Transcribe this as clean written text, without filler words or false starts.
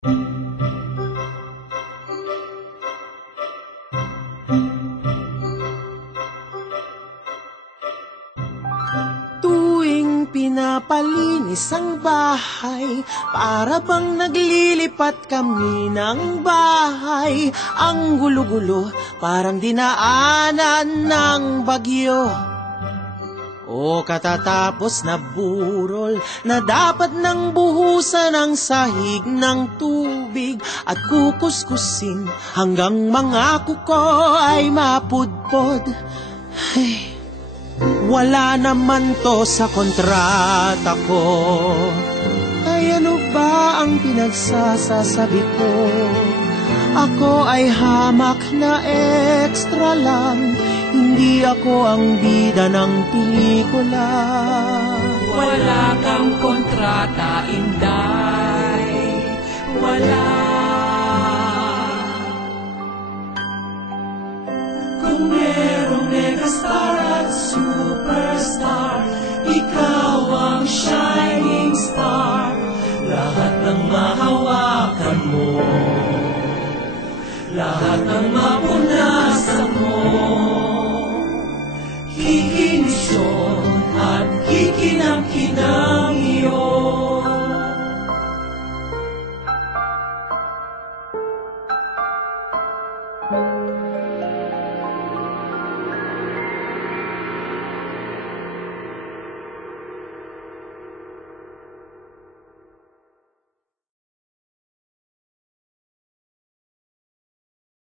Tuwing pinapalinis ang bahay, para bang naglilipat kami ng bahay. Ang gulo-gulo, parang dinaanan ng bagyo. O katatapos na burol na dapat nang buhusan ang sahig ng tubig at kukuskusin hanggang mga kuko ay mapudpod. Ay, wala naman to sa kontrata ko. Ay ano ba ang pinagsasasabi ko? Ako ay hamak na extra lang, hindi ako ang bida ng pelikula. Wala kang kontrata, Inday. Wala. Kung merong megastar at superstar, ikaw ang shining star. Lahat ng mahawakan mo, lahat ng mapuna